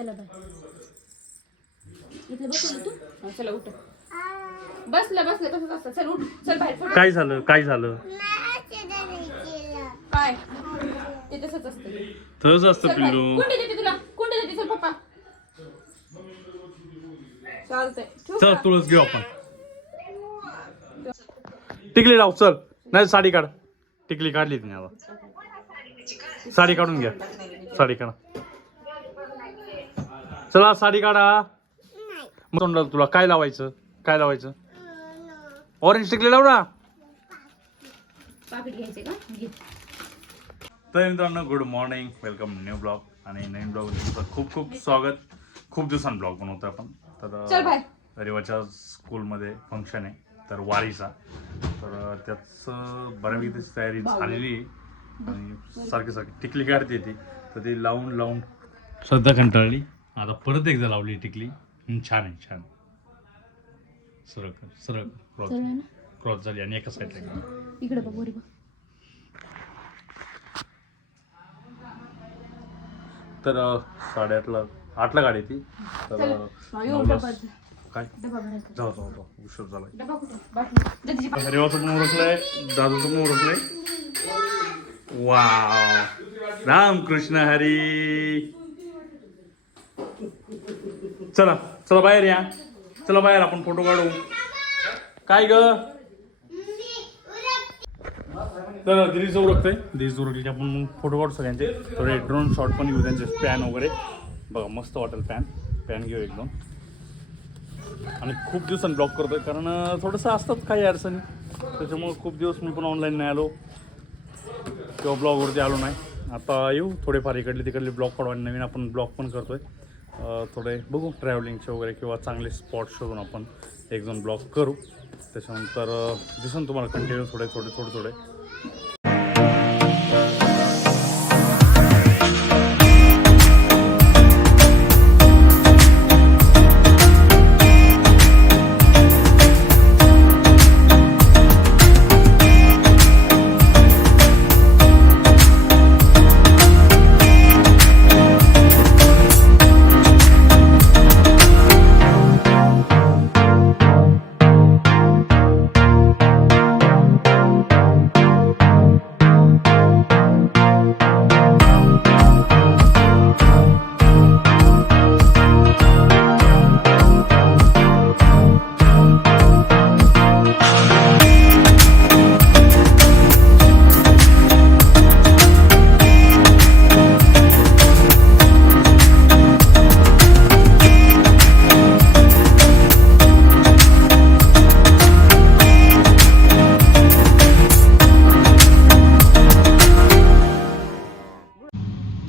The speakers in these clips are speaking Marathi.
चला बाय. इथे बसलो तू. चला उठ. बसलं तसंच असतं. चल उठ. चल बाहेर. काय झालं काय झालं? काय ते तसंच असतं. तसंच असतं पिल्लू. कुंडी देते तुला. कुंडी देते. चल पप्पा. चालतंय. चल तुळस घेऊ आपण. टिकली लाव चल. नाही साडी काढ. टिकली काढली तिने आता. साडी काढून घ्या. साडी काढा. चला साडी काढा. मग तोंडाला तुला काय लावायचं? काय लावायचं? ऑरेंज टिकली लाव ना. पाकिट घ्यायचे का? घे. तर मित्रांनो good morning. Welcome new blog. आणि नवीन ब्लॉग तुमचं खूप खूप स्वागत. खूप दिवसांनी ब्लॉग बनवतो आपण. तर रेवाच्या स्कूलमध्ये फंक्शन आहे तर वारीचा. तर त्याच बऱ्यापैकी त्याची तयारी झालेली आहे. आणि सारखी टिकली काढते ती. तर ती लावून लावून सध्या कंटाळली. आता परत एकदा लावली टिकली. छान आहे छान. सरळ सरळ क्रॉस झाली आणि एका साईडला इकडे बघ वरी बघ. तर 8:30ला गाडी ती. तर काय जाऊ उशीर झाला. रेवाचं पण ओळखलंय. दादाचं पण ओळखलंय. वाव रामकृष्ण हरी. चला चला बाहेर या. चला बाहेर आपण फोटो काढू. काय ग तर दिरीच उरकतंय. दिरीच उरकली की आपण फोटो काढू सगळ्यांचे. थोडे ड्रोन शॉट पण घेऊ त्यांचे. पॅन वगैरे बघा मस्त वाटेल. पॅन घेऊ एकदम. आणि खूप दिवसांनी ब्लॉग करतोय कारण थोडंसं असतात काही अडचणी. त्याच्यामुळे खूप दिवस मी पण ऑनलाईन नाही आलो किंवा ब्लॉगवरती आलो नाही. आता येऊ थोडेफार इकडले तिकडले ब्लॉग काढू. आणि नवीन आपण ब्लॉग पण करतोय. थोडे बघू ट्रॅव्हलिंगचे वगैरे किंवा चांगले स्पॉट शोधून आपण 1-2 ब्लॉग करू. त्याच्यानंतर दिसून तुम्हाला कंटिन्यू थोडे.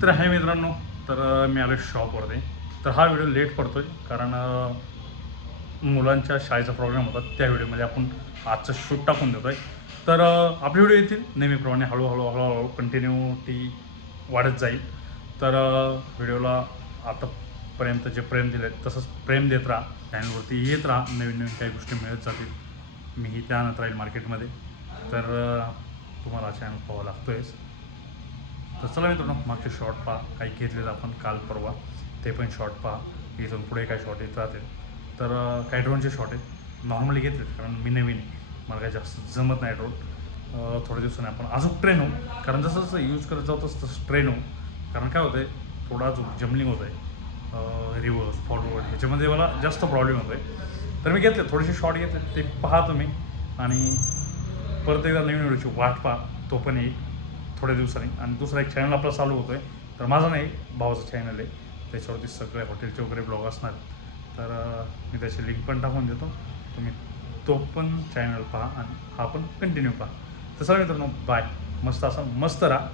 तर आहे मित्रांनो. तर मी आलो शॉपवरती. तर हा व्हिडिओ लेट पडतोय कारण मुलांच्या शाळेचा प्रोग्राम होता. त्या व्हिडिओमध्ये आपण आजचं शूट टाकून देतोय. तर आपले व्हिडिओ येतील नेहमीप्रमाणे हळूहळू कंटिन्यूटी वाढत जाईल. तर व्हिडिओला आतापर्यंत जे प्रेम दिलं आहे तसंच प्रेम देत राहा. चॅनलवरती येत राहा. नवीन काही गोष्टी मिळत जातील. मीही त्यानंतर राहील मार्केटमध्ये. तर तुम्हाला चॅनल पाहावं लागतोयच. तर चला मित्रांनो मागचे शॉर्ट पहा. काही घेतलेत आपण काल परवा ते पण शॉर्ट पहा. इथून पुढे काही शॉर्ट येत राहतील. तर काही ड्रोनचे शॉर्ट आहेत नॉर्मली घेतलेत कारण मी नवीन मला काही जास्त जमत नाही ड्रोन. थोड्या दिवसांनी आपण अजून ट्रेन होऊ कारण जसं यूज करत जाऊ तसं ट्रेन होऊ. कारण काय होतं आहे थोडा अजून जमलिंग होतं आहे. रिव्हर्स फॉरवर्ड ह्याच्यामध्ये मला जास्त प्रॉब्लेम होतो आहे. तर मी घेतले थोडेसे शॉर्ट घेतले ते पहा तुम्ही. आणि परत एकदा नवीन व्हिडिओची वाट पहा. तो पण येईल थोड्या दिवसांनी. आणि दुसरा एक चॅनल आपला चालू होतो आहे. तर माझा नाही भावाचं चॅनल आहे. त्याच्यावरती सगळे हॉटेलचे वगैरे ब्लॉग असणार. तर मी त्याची लिंक पण टाकून देतो. तुम्ही तो पण चॅनल पहा आणि हा पण कंटिन्यू पहा. तसं मित्रांनो बाय. मस्त राहा.